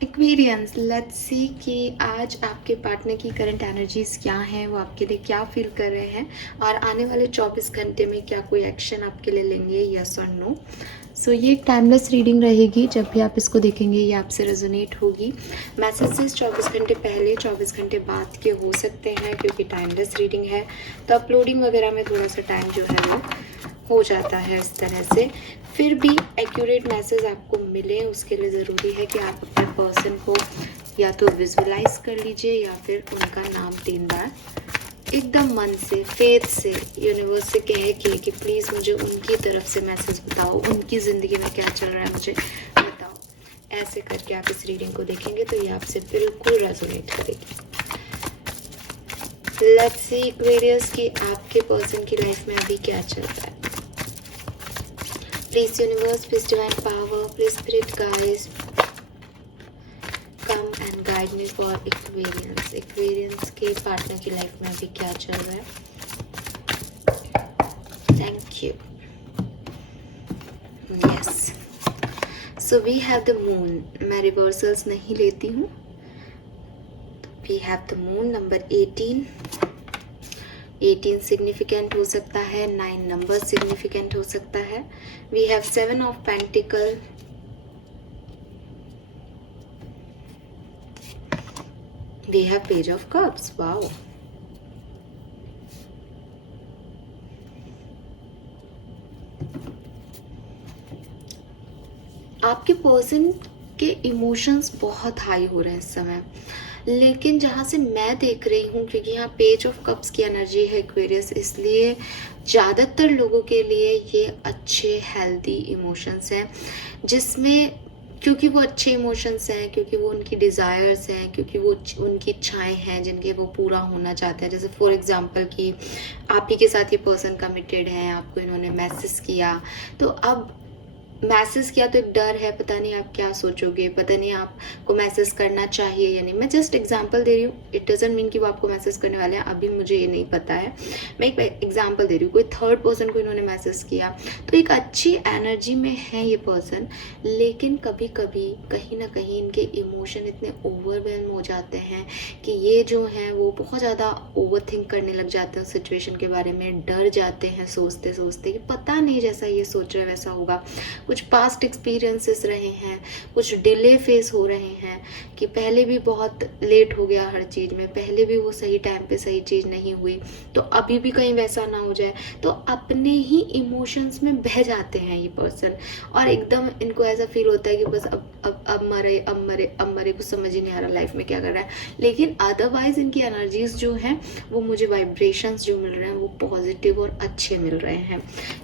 Aquarians, let's see कि आज आपके पार्टनर की करंट एनर्जीज क्या हैं, वो आपके लिए क्या फील कर रहे हैं और आने वाले 24 घंटे में क्या कोई एक्शन आपके लिए लेंगे, यस और नो। सो ये एक टाइमलेस रीडिंग रहेगी। जब भी आप इसको देखेंगे ये आपसे रेजोनेट होगी। मैसेजेस 24 घंटे पहले 24 घंटे बाद के हो सकते हैं क्योंकि टाइमलेस रीडिंग है, तो अपलोडिंग वगैरह में थोड़ा सा टाइम जो है वो हो जाता है इस तरह से। फिर भी एक्यूरेट मैसेज आपको मिले उसके लिए ज़रूरी है कि आप अपने पर्सन को या तो विजुअलाइज कर लीजिए या फिर उनका नाम 3 बार एकदम मन से, फेथ से, यूनिवर्स से कहे कि प्लीज़ मुझे उनकी तरफ से मैसेज बताओ, उनकी ज़िंदगी में क्या चल रहा है मुझे बताओ। ऐसे करके आप इस रीडिंग को देखेंगे तो ये आपसे बिल्कुल रेजोनेट करेगी। लेट्स सी एक्वेरियस कि आपके पर्सन की लाइफ में अभी क्या चल रहा है। Please universe, please divine power, please spirit guides, come and guide me for Aquarians. Aquarians के पार्टनर की लाइफ में अभी क्या चल रहा है। Thank you. Yes, so we have the moon. मैं रिवर्सल्स नहीं लेती हूँ। We have the moon number 18। 18 significant हो सकता है, 9 नंबर सिग्निफिकेंट हो सकता है। We have 7 of pentacle, we have page of cups. Wow, आपके पर्सन के इमोशंस बहुत हाई हो रहे हैं इस समय, लेकिन जहाँ से मैं देख रही हूँ, क्योंकि यहाँ पेज ऑफ कप्स की एनर्जी है एक्वेरियस, इसलिए ज़्यादातर लोगों के लिए ये अच्छे हेल्दी इमोशंस हैं, जिसमें क्योंकि वो अच्छे इमोशंस हैं, क्योंकि वो उनकी डिज़ायर्स हैं, क्योंकि वो उनकी इच्छाएं हैं जिनके वो पूरा होना चाहते हैं। जैसे फॉर एग्जांपल कि आप ही के साथ ये पर्सन कमिटेड हैं, आपको इन्होंने मैसेज किया, तो अब मैसेज किया तो एक डर है, पता नहीं आप क्या सोचोगे, पता नहीं आपको मैसेज करना चाहिए या नहीं। मैं जस्ट एग्जांपल दे रही हूँ, इट डजंट मीन कि वो आपको मैसेज करने वाले हैं, अभी मुझे ये नहीं पता है। मैं एक एग्जांपल दे रही हूँ, कोई थर्ड पर्सन को इन्होंने मैसेज किया तो एक अच्छी एनर्जी में है ये पर्सन, लेकिन कभी कभी कहीं ना कहीं इनके इमोशन इतने ओवरवेलम हो जाते हैं कि ये जो हैं वो बहुत ज़्यादा ओवर थिंक करने लग जाते हैं सिचुएशन के बारे में, डर जाते हैं सोचते सोचते कि पता नहीं जैसा ये सोच रहे वैसा होगा। कुछ पास्ट एक्सपीरियंसेस रहे हैं, कुछ डिले फेस हो रहे हैं कि पहले भी बहुत लेट हो गया हर चीज़ में, पहले भी वो सही टाइम पे सही चीज़ नहीं हुई, तो अभी भी कहीं वैसा ना हो जाए। तो अपने ही इमोशंस में बह जाते हैं ये पर्सन, और एकदम इनको ऐसा फील होता है कि बस अब मरे अब मरे अब मरे, कुछ समझ ही नहीं आ रहा लाइफ में क्या कर रहा है। लेकिन अदरवाइज इनकी एनर्जीज जो हैं वो मुझे वाइब्रेशंस जो मिल रहे हैं वो पॉजिटिव और अच्छे मिल रहे हैं।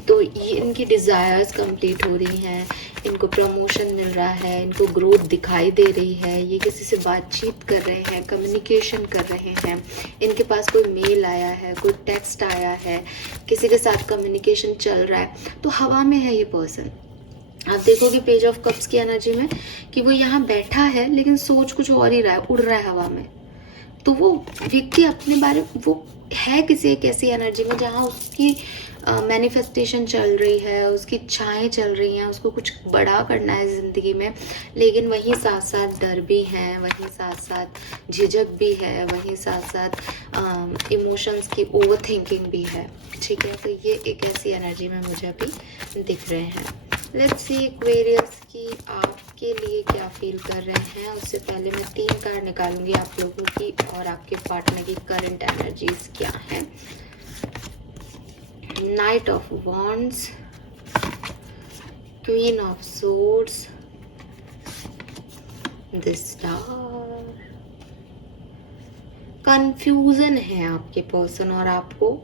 तो ये इनकी डिज़ायर्स कंप्लीट हो रही हैं, इनको प्रमोशन मिल रहा है, इनको ग्रोथ दिखाई दे रही है, ये किसी से बातचीत कर रहे हैं, कम्युनिकेशन कर रहे हैं, इनके पास कोई मेल आया है, कोई टेक्स्ट आया है, किसी के साथ कम्युनिकेशन चल रहा है। तो हवा में है ये पर्सन। आप देखोगे पेज ऑफ कप्स की एनर्जी में कि वो यहाँ बैठा है लेकिन सोच कुछ और ही रहा है, उड़ रहा है हवा में। तो वो व्यक्ति अपने बारे, वो है किसी एक ऐसी एनर्जी में जहाँ उसकी मैनिफेस्टेशन चल रही है, उसकी इच्छाएं चल रही हैं, उसको कुछ बड़ा करना है ज़िंदगी में, लेकिन वहीं साथ साथ डर भी है, वहीं साथ साथ झिझक भी है, वहीं साथ साथ इमोशंस की ओवर थिंकिंग भी है। ठीक है, तो ये एक ऐसी एनर्जी में मुझे अभी दिख रहे हैं। लेट्स सी एक्वेरियस कि आपके लिए क्या फील कर रहे हैं। उससे पहले मैं 3 कार्ड निकालूंगी आप लोगों की और आपके पार्टनर की करंट एनर्जीज क्या है। Night of wands, queen of swords, the star. Confusion है आपके पर्सन और आपको।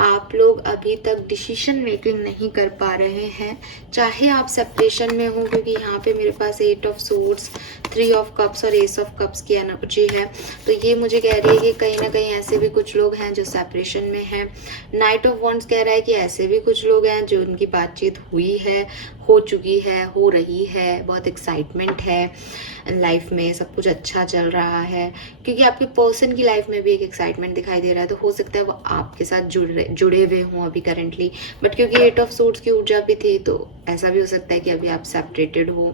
आप लोग अभी तक डिसीजन मेकिंग नहीं कर पा रहे हैं, चाहे आप सेपरेशन में हो, क्योंकि यहाँ पे मेरे पास 8 ऑफ सोर्ड्स, 3 ऑफ कप्स और एस ऑफ कप्स की एनर्जी है। तो ये मुझे कह रही है कि कहीं ना कहीं ऐसे भी कुछ लोग हैं जो सेपरेशन में हैं। नाइट ऑफ वॉन्ड्स कह रहा है कि ऐसे भी कुछ लोग हैं जो उनकी बातचीत हुई है, हो चुकी है, हो रही है, बहुत एक्साइटमेंट है लाइफ में, सब कुछ अच्छा चल रहा है, क्योंकि आपके पर्सन की लाइफ में भी एक एक्साइटमेंट दिखाई दे रहा है। तो हो सकता है वो आपके साथ जुड़े हुए हों अभी करंटली, बट क्योंकि 8 ऑफ सोर्ड्स की ऊर्जा भी थी तो ऐसा भी हो सकता है कि अभी आप सेपरेटेड हो।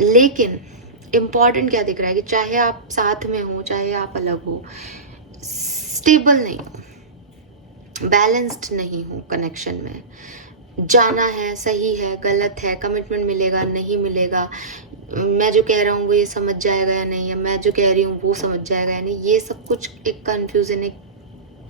लेकिन इम्पॉर्टेंट क्या दिख रहा है कि चाहे आप साथ में हो चाहे आप अलग हो, स्टेबल नहीं हो, बैलेंस्ड नहीं हो कनेक्शन में। जाना है, सही है, गलत है, कमिटमेंट मिलेगा नहीं मिलेगा, मैं जो कह रहा हूँ वो ये समझ जाएगा या नहीं, या मैं जो कह रही हूँ वो समझ जाएगा या नहीं, ये सब कुछ एक कंफ्यूजन, एक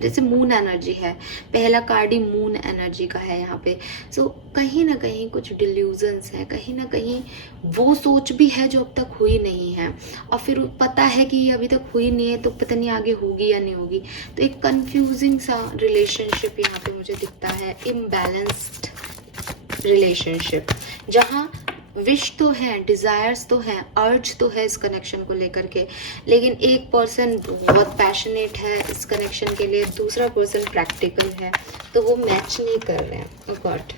जैसे मून एनर्जी है, पहला कार्ड ही मून एनर्जी का है यहाँ पे। सो कहीं ना कहीं कुछ डिल्यूजन्स है, कहीं ना कहीं वो सोच भी है जो अब तक हुई नहीं है, और फिर पता है कि ये अभी तक हुई नहीं है, तो पता नहीं आगे होगी या नहीं होगी। तो एक कंफ्यूजिंग सा रिलेशनशिप यहाँ पे मुझे दिखता है, इम्बैलेंस्ड रिलेशनशिप, जहाँ विश तो है, डिजायर्स तो है, अर्ज तो है इस कनेक्शन को लेकर के, लेकिन एक पर्सन बहुत पैशनेट है इस कनेक्शन के लिए, दूसरा पर्सन प्रैक्टिकल है, तो वो मैच नहीं कर रहे हैं। ओह गॉड,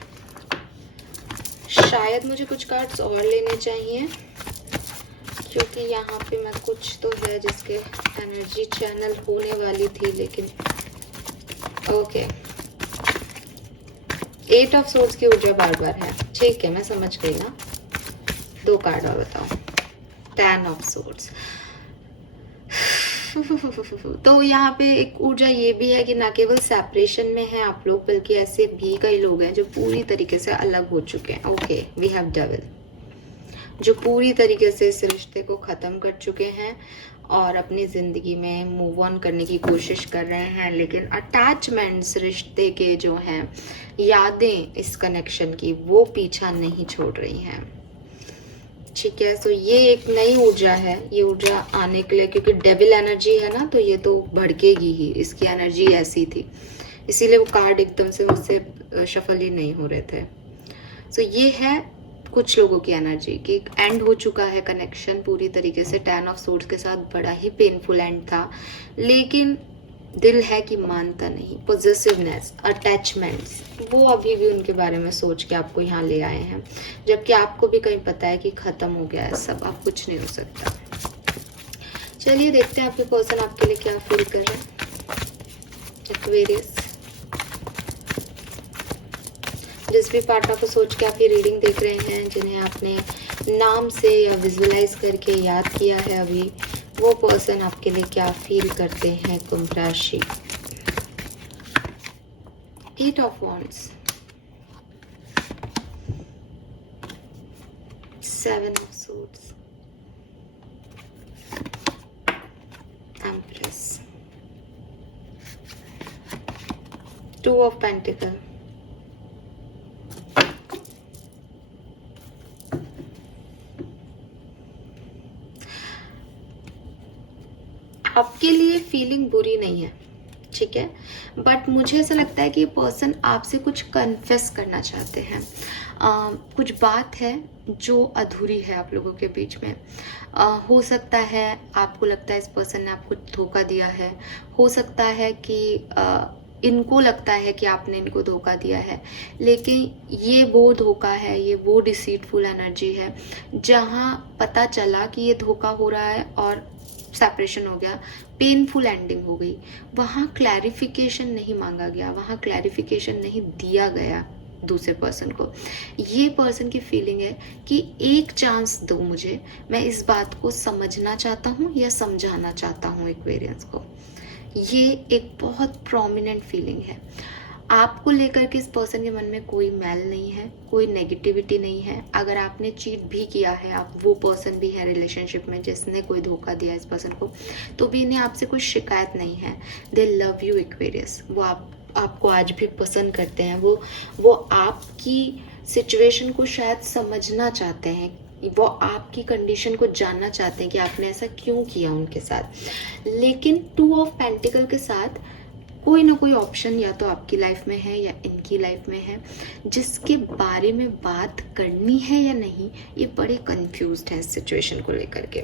शायद मुझे कुछ कार्ड्स और लेने चाहिए, क्योंकि यहाँ पे मैं कुछ तो है जिसके एनर्जी चैनल होने वाली थी, लेकिन ओके। 8 ऑफ सोर्ड्स की ऊर्जा बार बार है, ठीक है, मैं समझ गई ना। 2 कार्ड और बताओ। 10 ऑफ सोर्ड्स। तो यहाँ पे एक ऊर्जा ये भी है कि ना केवल सेपरेशन में है आप लोग, बल्कि ऐसे भी कई लोग हैं जो पूरी तरीके से अलग हो चुके हैं। ओके, वी हैव डेविल, जो पूरी तरीके से इस रिश्ते को ख़त्म कर चुके हैं और अपनी ज़िंदगी में मूव ऑन करने की कोशिश कर रहे हैं, लेकिन अटैचमेंट्स, रिश्ते के जो हैं, यादें इस कनेक्शन की, वो पीछा नहीं छोड़ रही हैं। ठीक है, सो ये एक नई ऊर्जा है, ये ऊर्जा आने के लिए, क्योंकि डेविल एनर्जी है ना, तो ये तो भड़केगी ही, इसकी एनर्जी ऐसी थी, इसीलिए वो कार्ड एकदम से मुझसे शफल ही नहीं हो रहे थे। सो ये है कुछ लोगों की एनर्जी कि एंड हो चुका है कनेक्शन पूरी तरीके से। 10 ऑफ सोर्ड्स के साथ बड़ा ही पेनफुल एंड था, लेकिन दिल है कि मानता नहीं। पॉजिटिवनेस, अटैचमेंट्स, वो अभी भी उनके बारे में सोच के आपको यहाँ ले आए हैं, जबकि आपको भी कहीं पता है कि खत्म हो गया है सब, अब कुछ नहीं हो सकता। चलिए देखते हैं आपके पर्सन आपके लिए क्या फील कर रहे हैं। एक्वेरियस, जिस भी पार्टनर को सोच के आप ये रीडिंग देख रहे हैं, जिन्हें आपने नाम से या विजुलाइज करके याद किया है अभी, वो पर्सन आपके लिए क्या फील करते हैं। कुंभ राशि, 8 of wands, 7 of swords, empress, 2 of pentacle, आपके लिए फीलिंग बुरी नहीं है, ठीक है, बट मुझे ऐसा लगता है कि ये पर्सन आपसे कुछ कन्फेस करना चाहते हैं। कुछ बात है जो अधूरी है आप लोगों के बीच में। हो सकता है आपको लगता है इस पर्सन ने आपको धोखा दिया है, हो सकता है कि इनको लगता है कि आपने इनको धोखा दिया है, लेकिन ये वो धोखा है, ये वो डिसीटफुल एनर्जी है जहाँ पता चला कि ये धोखा हो रहा है और सेपरेशन हो गया, पेनफुल एंडिंग हो गई, वहाँ क्लैरिफिकेशन नहीं मांगा गया, वहाँ क्लैरिफिकेशन नहीं दिया गया दूसरे पर्सन को। ये पर्सन की फीलिंग है कि एक चांस दो मुझे, मैं इस बात को समझना चाहता हूँ या समझाना चाहता हूँ एक्वेरियंस को। ये एक बहुत प्रोमिनेंट फीलिंग है। आपको लेकर के इस पर्सन के मन में कोई मैल नहीं है, कोई नेगेटिविटी नहीं है। अगर आपने चीट भी किया है, आप वो पर्सन भी है रिलेशनशिप में जिसने कोई धोखा दिया इस पर्सन को, तो भी इन्हें आपसे कोई शिकायत नहीं है। दे लव यू एक्वेरियस, वो आपको आज भी पसंद करते हैं, वो आपकी सिचुएशन को शायद समझना चाहते हैं, वो आपकी कंडीशन को जानना चाहते हैं कि आपने ऐसा क्यों किया उनके साथ। लेकिन 2 ऑफ पेंटिकल के साथ कोई ना कोई ऑप्शन या तो आपकी लाइफ में है या इनकी लाइफ में है, जिसके बारे में बात करनी है या नहीं, ये बड़े कंफ्यूज्ड हैं इस सिचुएशन को लेकर के।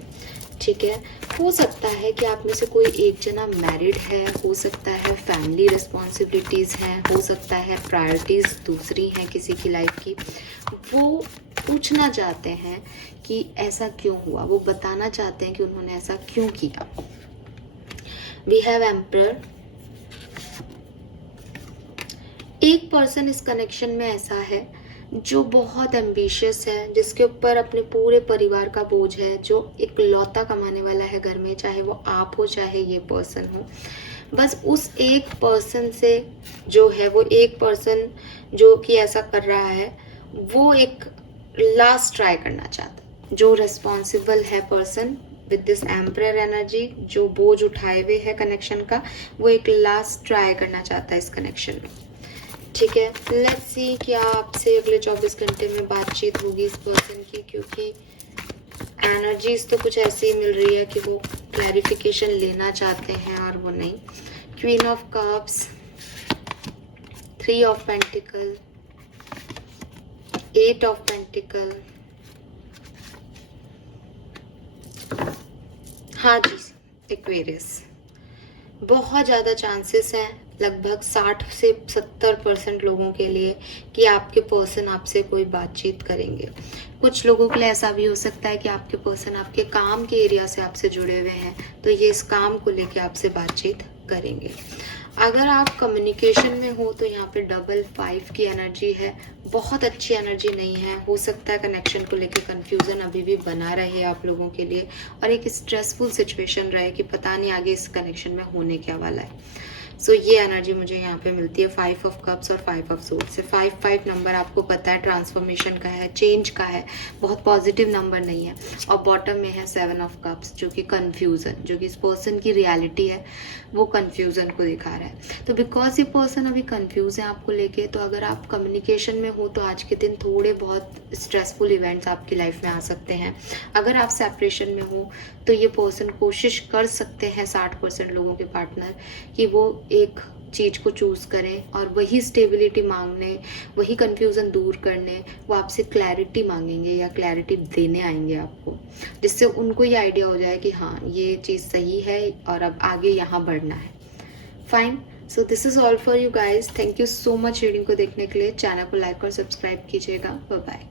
ठीक है, हो सकता है कि आप में से कोई एक जना मैरिड है, हो सकता है फैमिली रिस्पॉन्सिबिलिटीज़ हैं, हो सकता है प्रायोरिटीज़ दूसरी हैं किसी की लाइफ की। वो पूछना चाहते हैं कि ऐसा क्यों हुआ, वो बताना चाहते हैं कि उन्होंने ऐसा क्यों किया। We have emperor. एक पर्सन इस कनेक्शन में ऐसा है जो बहुत एम्बिशियस है, जिसके ऊपर अपने पूरे परिवार का बोझ है, जो इकलौता कमाने वाला है घर में, चाहे वो आप हो चाहे ये पर्सन हो। बस उस एक पर्सन से जो है, वो एक पर्सन जो कि ऐसा कर रहा है, वो एक लास्ट ट्राई करना चाहता है। जो रिस्पॉन्सिबल है person with this emperor energy, जो बोझ उठाए हुए है कनेक्शन का, वो एक लास्ट ट्राई करना चाहता है इस कनेक्शन में। ठीक है, लेट्स सी क्या आपसे अगले 24 घंटे में बातचीत होगी इस पर्सन की, क्योंकि एनर्जीज तो कुछ ऐसी मिल रही है कि वो क्लैरिफिकेशन लेना चाहते हैं और वो नहीं। Queen of cups, 3 of pentacle, 8 of pentacle. हाँ जी, एक्वेरियस। बहुत ज़्यादा चांसेस हैं, लगभग 60 से 70% लोगों के लिए, कि आपके पर्सन आपसे कोई बातचीत करेंगे। कुछ लोगों के लिए ऐसा भी हो सकता है कि आपके पर्सन आपके काम के एरिया से आपसे जुड़े हुए हैं, तो ये इस काम को लेके आपसे बातचीत करेंगे। अगर आप कम्युनिकेशन में हो तो यहाँ पे डबल 5 की एनर्जी है, बहुत अच्छी एनर्जी नहीं है। हो सकता है कनेक्शन को लेके कंफ्यूजन अभी भी बना रहे आप लोगों के लिए, और एक स्ट्रेसफुल सिचुएशन रहे कि पता नहीं आगे इस कनेक्शन में होने क्या वाला है। सो ये एनर्जी मुझे यहाँ पे मिलती है 5 ऑफ कप्स और 5 ऑफ सोर्ड से। 5 नंबर आपको पता है ट्रांसफॉर्मेशन का है, चेंज का है, बहुत पॉजिटिव नंबर नहीं है। और बॉटम में है 7 ऑफ कप्स, जो कि कन्फ्यूजन, जो कि इस पर्सन की रियलिटी है, वो कन्फ्यूजन को दिखा रहा है। तो बिकॉज ये पर्सन अभी कन्फ्यूज है आपको लेके, तो अगर आप कम्युनिकेशन में हो तो आज के दिन थोड़े बहुत स्ट्रेसफुल इवेंट्स आपकी लाइफ में आ सकते हैं। अगर आप सेपरेशन में हो तो ये पर्सन कोशिश कर सकते हैं 60% लोगों के पार्टनर कि वो एक चीज को चूज करें और वही स्टेबिलिटी मांगने, वही कंफ्यूजन दूर करने वो आपसे क्लैरिटी मांगेंगे या क्लैरिटी देने आएंगे आपको, जिससे उनको ये आइडिया हो जाए कि हाँ ये चीज़ सही है और अब आगे यहाँ बढ़ना है। Fine, so this is all for you guys. Thank you so much reading को देखने के लिए। चैनल को लाइक और सब्सक्राइब कीजिएगा। Bye bye.